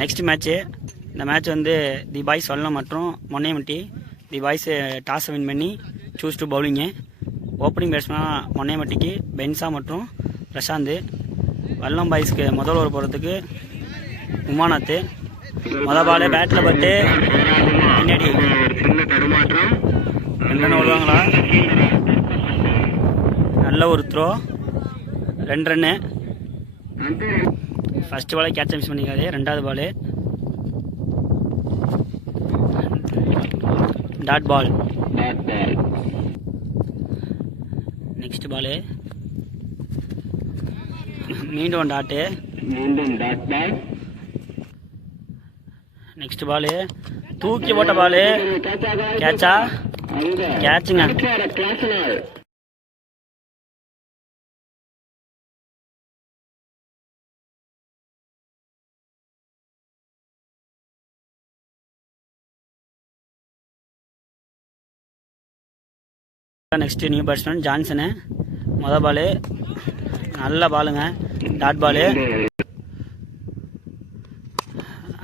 Next match. இந்த match வந்து தி boys வல்லம் மற்றும் மொன்னையம்பட்டி. தி பாய்ஸ் டாஸை வின் பண்ணி சூஸ் டு பவுலிங்கு. ஓப்பனிங் பேட்ஸ்மேனாக மொன்னையம்பட்டிக்கு பென்சா மற்றும் பிரசாந்த். வல்லம் பாய்ஸ்க்கு முதல் ஓவர் போகிறதுக்கு உமாநாத். மொதல் பால் பேட்டில் பட்டு பின்னாடி 2 ரன் ஓடுவாங்களா. நல்ல ஒரு த்ரோ, 2 ரன்னு. ஃபர்ஸ்ட் பாலை கேட்ச் மிஸ் பண்ணிக்காது. 2வது பால் டாட் பால். நெக்ஸ்ட் பால் மீண்டும் டாட்டு. நெக்ஸ்ட் பால் தூக்கி போட்ட பால் கேட்சா? கேட்சுங்க. Next new batsman Johnson. மொதல் பால் நல்ல பாலுங்க, டாட் பாலு.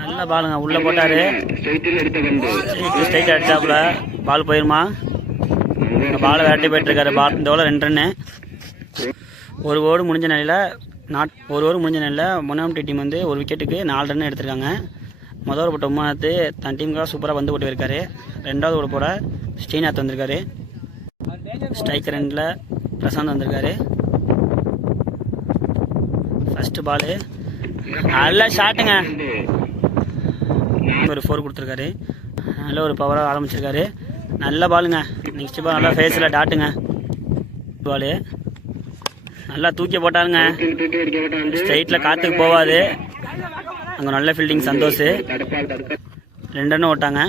நல்ல பாலுங்க, உள்ளே போட்டார். ஸ்ட்ரைட் அடிச்சாப்புல பால் போயிருமா? பாலை விரட்டி போயிட்டுருக்காரு. பால் இந்த ஓவர் 2 ரன்னு. ஒரு ஓவர் முடிஞ்ச நிலையில் மொன்னம்பட்டி டீம் வந்து ஒரு விக்கெட்டுக்கு 4 ரன் எடுத்திருக்காங்க. முதல் ஓவர் போட்ட உமாநாத் தன் டீமுக்காக சூப்பராக வந்து போட்டு போயிருக்காரு. 2வது ஓவர் போட ஸ்ரீநாத் வந்திருக்காரு. ஸ்ட்ரைக்கர் 2ல் பிரசாந்த் வந்திருக்காரு. ஃபர்ஸ்ட் பால் நல்ல ஷாட்டுங்க, ஒரு 4 கொடுத்துருக்காரு. நல்ல ஒரு பவராக ஆரம்பிச்சிருக்காரு. நல்ல பாலுங்க. நெக்ஸ்ட் பால் நல்லா ஃபேஸில் டாட்டுங்க. பால் நல்லா தூக்கி போட்டாருங்க. ஸ்ட்ரைட்டில் காற்றுக்கு போகாது. அங்கே நல்ல ஃபீல்டிங் சந்தோஷ். 2 ரன் ஓட்டாங்க.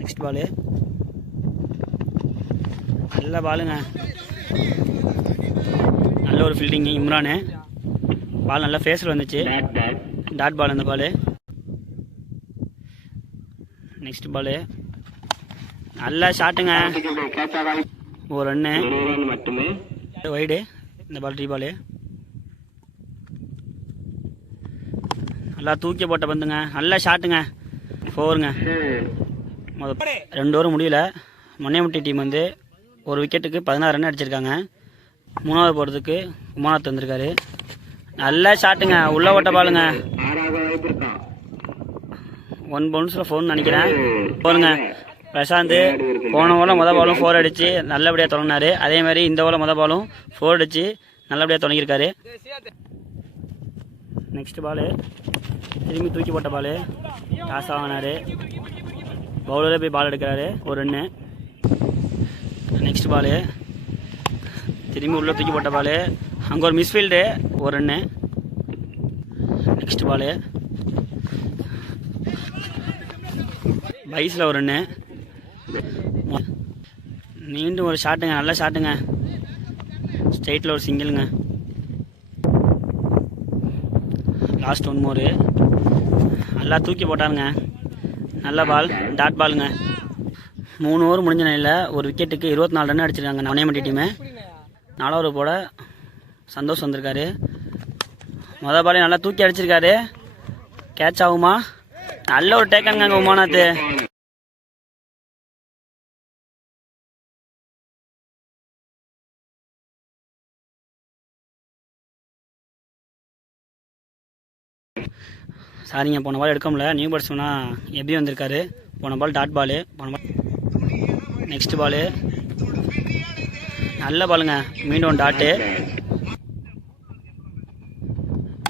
நெக்ஸ்ட் பால் நல்ல பாலுங்க, நல்ல ஒரு ஃபீல்டிங்கு இம்ரானு. பால் நல்லா ஃபேஸில் வந்துச்சு. டாட் பால் அந்த பால். நெக்ஸ்ட் பால் நல்ல ஷாட்டுங்க, ஒரு ரன்னு. வைடு இந்த பால், டீ பால். நல்லா தூக்கி போட்ட பந்துங்க, நல்ல ஷாட்டுங்க, 4ங்க. 2 ஓவர் முடியல. மொன்னையம்பட்டி டீம் வந்து ஒரு விக்கெட்டுக்கு 16 ரன் அடிச்சிருக்காங்க. 3வது போகிறதுக்கு உமாநாத் வந்திருக்காரு. நல்ல ஷாட்டுங்க, உள்ள ஓட்ட பாலுங்க. 1 பவுன்ஸில் 4 நினைக்கிறேன். 4ங்க. பிரசாந்த் போன ஓவரில் மொதல் பாலும் 4 அடித்து நல்லபடியாக தொடங்கினார். அதே மாதிரி இந்த ஓவரில் மொதல் பாலும் 4 அடித்து நல்லபடியாக தொடங்கியிருக்காரு. நெக்ஸ்ட் பால் திரும்பி தூக்கி போட்ட பால், டாஸ் வாங்கினார். பவுலரே போய் பால் எடுக்கிறாரு, ஒரு ரன்னு. நெக்ஸ்ட் பால் திரும்பி உள்ளே தூக்கி போட்ட பால், அங்கே ஒரு மிஸ்ஃபீல்டு, ஒரு ரன்னு. நெக்ஸ்ட் பால் பைஸில் ஒரு ரன்னு. மீண்டும் ஒரு ஷாட்டுங்க, நல்ல ஷாட்டுங்க, ஸ்ட்ரைட்டில் ஒரு சிங்கிளுங்க. லாஸ்ட் 1 மோரு நல்லா தூக்கி போட்டாருங்க. நல்ல பால், டாட் பாலுங்க. 3 ஓவர் முடிஞ்ச நிலையில் ஒரு விக்கெட்டுக்கு 24 ரன் அடிச்சிருக்காங்க மொன்னையம்பட்டி டீமு. 4வது ஓவர் போட சந்தோஷ் வந்திருக்காரு. மொதல் பாலே நல்லா தூக்கி அடிச்சிருக்காரு. கேட்ச் ஆகுமா? நல்ல ஒரு டேக்கனுங்க உமாநாத். சாரிங்க, போன பால் எடுக்க முடியல. நியூ பேட்ஸ்மேனா எப்படி வந்திருக்காரு. போன பால் டாட் பால். நெக்ஸ்ட் பால் நல்ல பாலுங்க, மீண்டும் டாட்டு.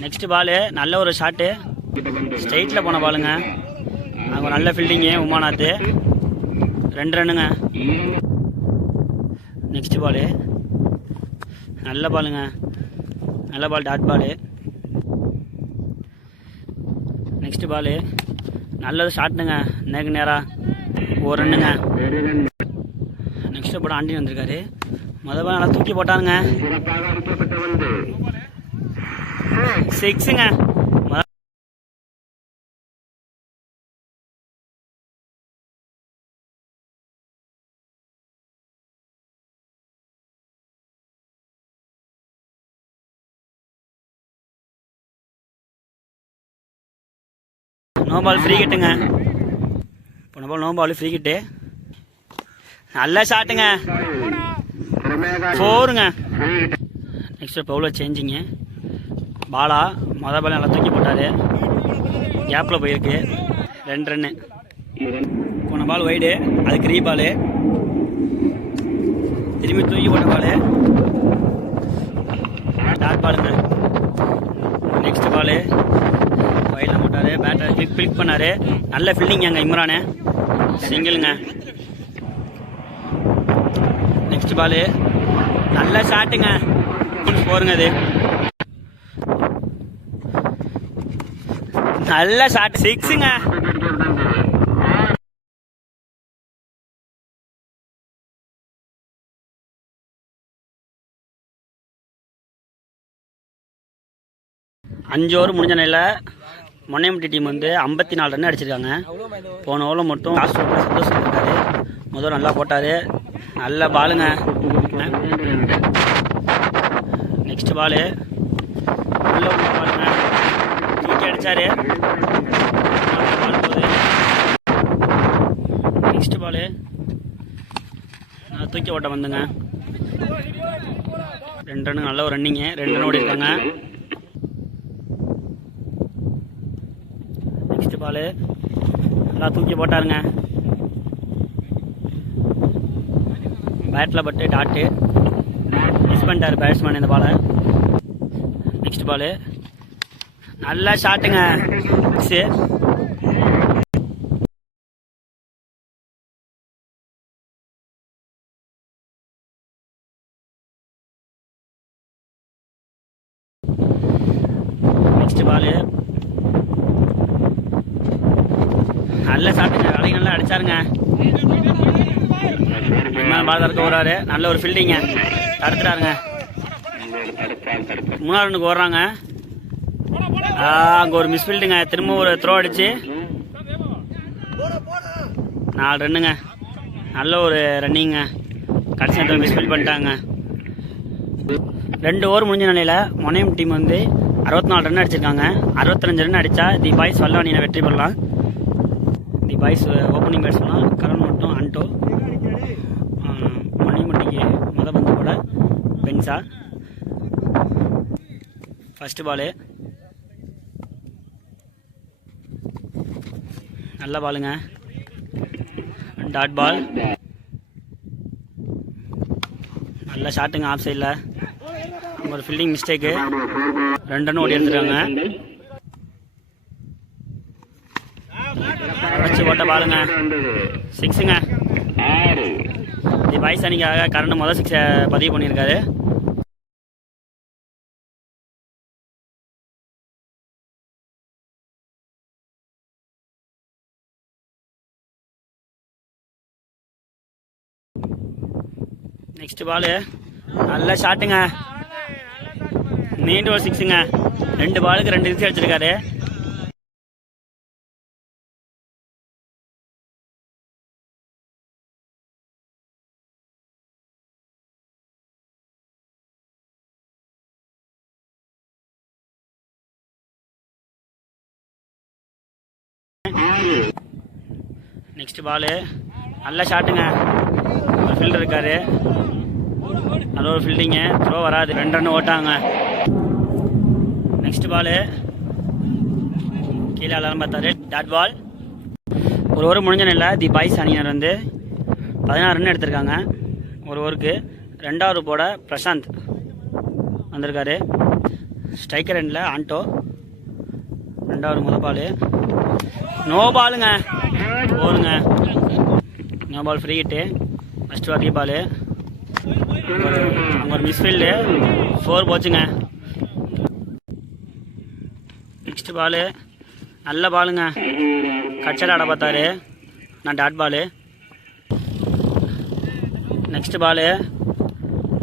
நெக்ஸ்ட் பால் நல்ல ஒரு ஷாட்டு, ஸ்ட்ரைட்டில் போன பாலுங்க. அங்கே நல்ல ஃபீல்டிங்கு உமாநாத். 2 ரன்னுங்க. நெக்ஸ்ட் பால் நல்ல பாலுங்க, நல்ல பால், டாட் பால். நெக்ஸ்ட் பால் நல்லது ஷாட்டுங்க, நேராக, ஒரு ரன்னுங்க. நெக்ஸ்ட் போட ஆண்டி வந்திருக்காரு. முதல் பால் நல்லா தூக்கி போட்டாருங்க, 6ங்க. No ball free கிட்டுங்க. போன ball no ball free hit. நல்ல ஷாட்டுங்க. 4ங்க. நெக்ஸ்ட் பவுலர் சேஞ்சிங்க. பாலா மொதல் பால் நல்லா தூக்கி போட்டார். கேப்பில் போயிருக்கு. 2 ரன்னு. போன பால் வைடு, அதுக்கு ரீ பாலு. திரும்பி தூக்கி போட்ட பாலு டாட் பாலுங்க. நெக்ஸ்ட் பாலு வைடில் போட்டார். பேட்டர் கிளிக் பண்ணார். நல்ல ஃபீல்டிங் அங்கே இம்ரானு. சிங்கிளுங்க. நெக்ஸ்ட் பாலு நல்ல ஷாட்டுங்க. போருங்க. அது நல்ல ஷாட் 6ங்க. அஞ்சு ஓவர் முடிஞ்ச நிலையில் மொன்னையம்பட்டி டீம் வந்து 54 ரன் அடிச்சிருக்காங்க. போன ஓவரில் மட்டும் லாஸ்ட் ஓவரில் சந்தோஷம் இருக்காரு. முதல் நல்லா போட்டார். நல்ல பாலுங்க. நெக்ஸ்ட் பாலு உள்ள பாலுங்க. தூக்கி அடிச்சாரு. பால் போகுது. நெக்ஸ்ட் பாலு தூக்கி ஓட்ட வந்துங்க. 2 ரன்னு. நல்ல ஒரு ரன்னிங்கு. 2 ரன் ஓடி இருக்காங்க. நெக்ஸ்ட் பாலு நல்லா தூக்கி போட்டாருங்க. பேட்டில் பட்டு டாட்டு மிஸ் பண்ணிட்டார் பேட்ஸ்மேன் இந்த பாலை. நெக்ஸ்ட் பாலு நல்லா ஷாட்டுங்க. 6. நெக்ஸ்ட் பாலு நல்ல ஷாட்டுங்க. வேலைக்கு நல்லா அடிச்சாருங்க. பால் தடுக்க ஓடுறாரு. நல்ல ஒரு ஃபீல்டிங்க. தடுத்துட்டாருங்க. 3 ரன்னுக்கு ஓடுறாங்க. அங்கே ஒரு மிஸ் ஃபீல்டுங்க. திரும்ப ஒரு த்ரோ அடிச்சு 4 ரன்னுங்க. நல்ல ஒரு ரன்னிங்க. கடைசி நேரத்தில் மிஸ் ஃபீல்ட் பண்ணிட்டாங்க. 2 ஓவர் முடிஞ்ச நிலையில் மொனையம் டீம் வந்து 64 ரன் அடிச்சிருக்காங்க. 65 ரன் அடித்தா தி பாய்ஸ் வல்லவனியை வெற்றி பெறலாம். தி பாய்ஸ் ஓப்பனிங் பேட்ஸ்மேன் கரண் மட்டும் அன்டோ. மணிமட்டிக்கு மொதல் பந்து போல பென்சா. ஃபர்ஸ்ட் பாலு நல்ல பாலுங்க. டாட் பால் நல்ல ஷாட்டுங்க. ஆஃப் சைடில் ஒரு ஃபீல்டிங் மிஸ்டேக்கு. 2 ரன் ஓடி எடுத்துருக்காங்க. அடைச்சி போட்ட பாலுங்க. 6ங்க. தி பாய்ஸ் அணிக்காக கரண்ட் முதல் 6 பதிவு பண்ணியிருக்காரு. நெக்ஸ்ட் பாலு நல்ல ஷாட்டுங்க. மீண்டும் ஒரு 6ங்க. 2 பாலுக்கு 2 சிக்ஸ் அடிச்சிருக்காரு. நெக்ஸ்ட் பாலு நல்ல ஷாட்டுங்க. ஒரு ஃபீல்டர் இருக்காரு. நல்ல ஒரு ஃபீல்டிங்கு. த்ரோ வராது. 2 ரன் ஓட்டாங்க. நெக்ஸ்ட் பாலு கீழே எல்லாரும் பார்த்தாரு. Dot ball. ஒரு ஓவர் முடிஞ்ச நிலையில் தி பாய்ஸ் அணியினர் வந்து 16 ரன் எடுத்திருக்காங்க. ஒரு ஓவருக்கு. 2வது போட பிரசாந்த் வந்திருக்காரு. ஸ்ட்ரைக்கர் எண்டில் ஆண்டோ. 2வது முதல் பால் நோ பாலுங்க. போருங்க. No ball free hit. First ரீ பாலு. அங்கே ஒரு மிஸ்ஃபீல்டு. 4 போச்சுங்க. நெக்ஸ்ட் பாலு நல்ல பாலுங்க. கச்சடை ஆட பார்த்தாரு. நான் டாட் பாலு. நெக்ஸ்ட் பாலு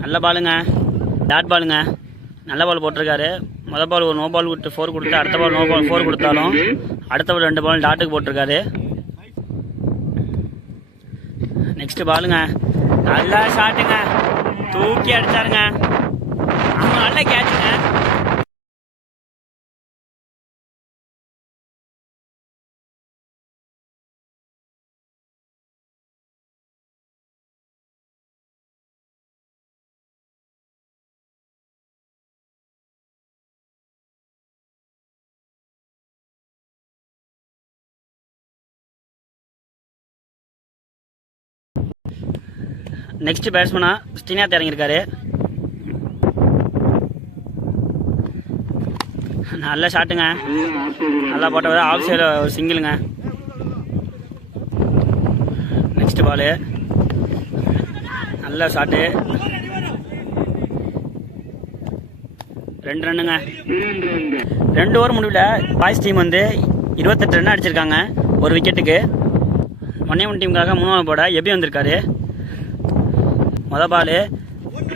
நல்ல பாலுங்க. டாட் பாலுங்க. நல்ல பால் போட்டிருக்காரு. மொதல் பால் ஒரு நோ பால் விட்டு 4 கொடுத்து அடுத்த பால் நோ பால் 4 கொடுத்தாலும் அடுத்த பால் 2 பால் டாட்டுக்கு போட்டிருக்காரு. நெக்ஸ்ட் பாலுங்க நல்லா ஷாட்டுங்க. தூக்கி அடிச்சாருங்க. அவங்க நல்ல கேட்சுங்க. நெக்ஸ்ட் பேட்ஸ்மனா ஸ்ரீநாத் இறங்கியிருக்காரு. நல்ல ஷாட்டுங்க, நல்லா போட்ட ஆஃப் சைடில் ஒரு சிங்கிளுங்க. நெக்ஸ்ட் பாலு நல்ல ஷாட்டு, 2 ரன்னுங்க. 2 ஓவர் முடிவில் பாய்ஸ் டீம் வந்து 28 ரன் அடிச்சிருக்காங்க ஒரு விக்கெட்டுக்கு. 1 டீமுக்காக 3வது போட எபி வந்திருக்காரு. மொதல் பால்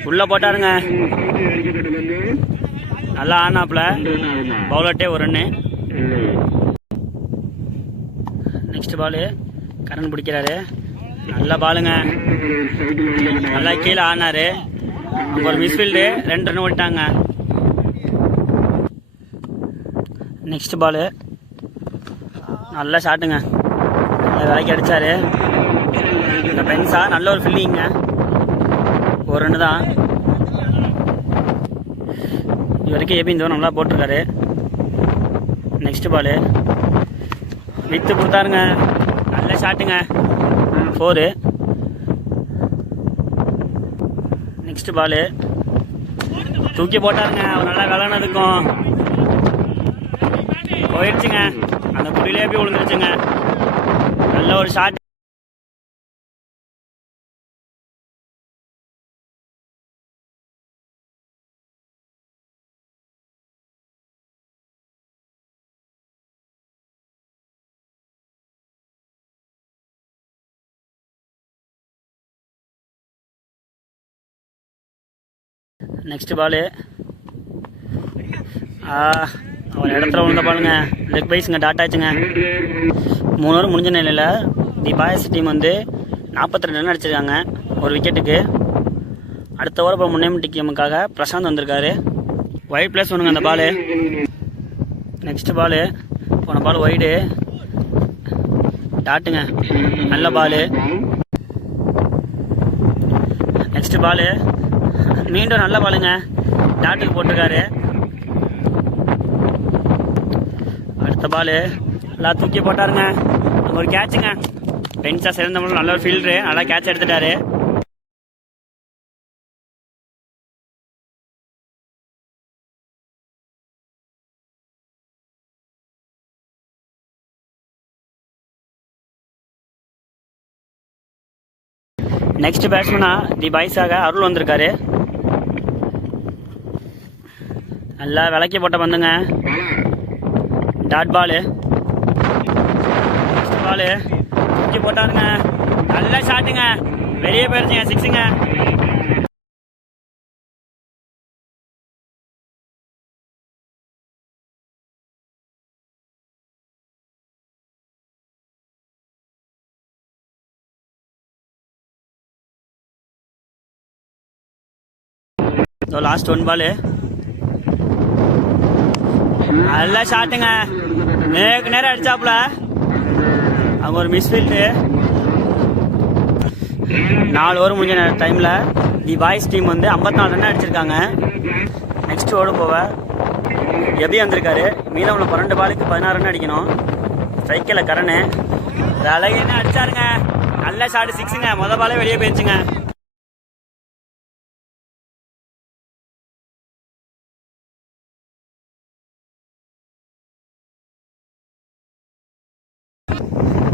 உள்ளே போட்டாருங்க, நல்லா ஆனாப்புல, பவுலர்ட்டே 1 ரன்னு. நெக்ஸ்ட் பால் கரண் பிடிக்கிறாரு, நல்ல பாலுங்க, நல்லா கீழே ஆனாரு. அங்கே ஒரு மிஸ்ஃபீல்டு, 2 ரன் ஓடிட்டாங்க. நெக்ஸ்ட் பால் நல்ல ஷாட்டுங்க, விலைக்கு அடித்தார். இந்த பென்ஸா நல்ல ஒரு ஃபீல்டிங்க, 1 ரன்னு தான். இது வரைக்கும் ஏபி இந்த நல்லா போட்டிருக்காரு. நெக்ஸ்ட் பால் வித்து கொடுத்தாருங்க, நல்ல ஷாட்டுங்க, 4. நெக்ஸ்ட் பால் தூக்கி போட்டாருங்க, அவர் நல்லா விளாடுனதுக்கும் போயிடுச்சுங்க, அந்த குடியிலே போய் விழுந்துருச்சுங்க. நல்ல ஒரு ஷாட். நெக்ஸ்ட் பால் ஒரு இடத்துல விழுந்த பாலுங்க, லெக் பைஸுங்க, டாட் ஆச்சுங்க. 3 ஓவர் முடிஞ்ச நிலையில் தி பாய்ஸ் டீம் வந்து 42 ரன் அடிச்சிருக்காங்க ஒரு விக்கெட்டுக்கு. அடுத்த ஓவர் இப்போ முன்னேம் டீமுக்காக பிரசாந்த் வந்திருக்காரு. ஒயிட் ப்ளஸ் ஒன்றுங்க அந்த பால். நெக்ஸ்ட் பால் போன பால் ஒயிடு, டாட்டுங்க, நல்ல பால். நெக்ஸ்ட் பால் மீண்டும் நல்ல பாலுங்க, டாட்டுக்கு போட்டிருக்காரு. அடுத்த பால் எல்லாம் தூக்கி போட்டாருங்க, அங்கே ஒரு கேட்சுங்க. பென்ஸா சிறந்த நல்ல ஒரு ஃபீல்டரு, நல்லா கேட்ச் எடுத்துட்டாரு. நெக்ஸ்ட் பேட்ஸ்மனா தி பாய்ஸாக அருள் வந்திருக்காரு. நல்லா விளக்கி போட்ட பந்துங்க, டாட் பாலு. நெக்ஸ்ட் பாலு தூக்கி போட்டாருங்க, நல்ல ஷாட்டுங்க, வெளியே போயிருச்சுங்க, 6ங்க. லாஸ்ட் 1 பால் நல்ல ஷாட்டுங்க, நேரம் அடிச்சாப்புல, அங்கே ஒரு மிஸ்ஃபீல்டு. 4 ஓவர் முடிஞ்ச டைமில் தி பாய்ஸ் டீம் வந்து 54 ரன் அடிச்சிருக்காங்க. நெக்ஸ்ட் ஓவர் போவ எபி வந்திருக்காரு. மீதம் உள்ள 12 பாலுக்கு 16 ரன் அடிக்கணும். ஸ்ட்ரைக்கில் கரணு அழகுன்னு அடிச்சாருங்க, நல்ல ஷாட்டு, 6ங்க. மொதல் பாலே வெளியே போயிடுச்சுங்க.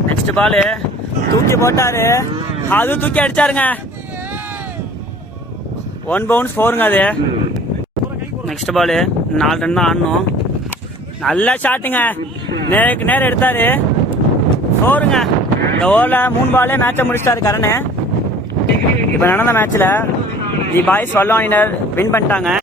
நெக்ஸ்ட் பால் தூக்கி போட்டாரு, அது தூக்கி அடிச்சாருங்க, 1 பவுன்ஸ் 4ங்க அது. நெக்ஸ்ட் பால் 4 ரன் தான் ஆடணும், நல்ல ஷாட்டுங்க, நேரம் எடுத்தாரு, 4ங்க. இந்த ஓவரில் 3 பாலே மேட்சை முடிச்சிட்டாரு கரணு. இப்போ நடந்த மேட்ச்சில் தி பாய்ஸ் வல்லவாயினர் வின் பண்ணிட்டாங்க.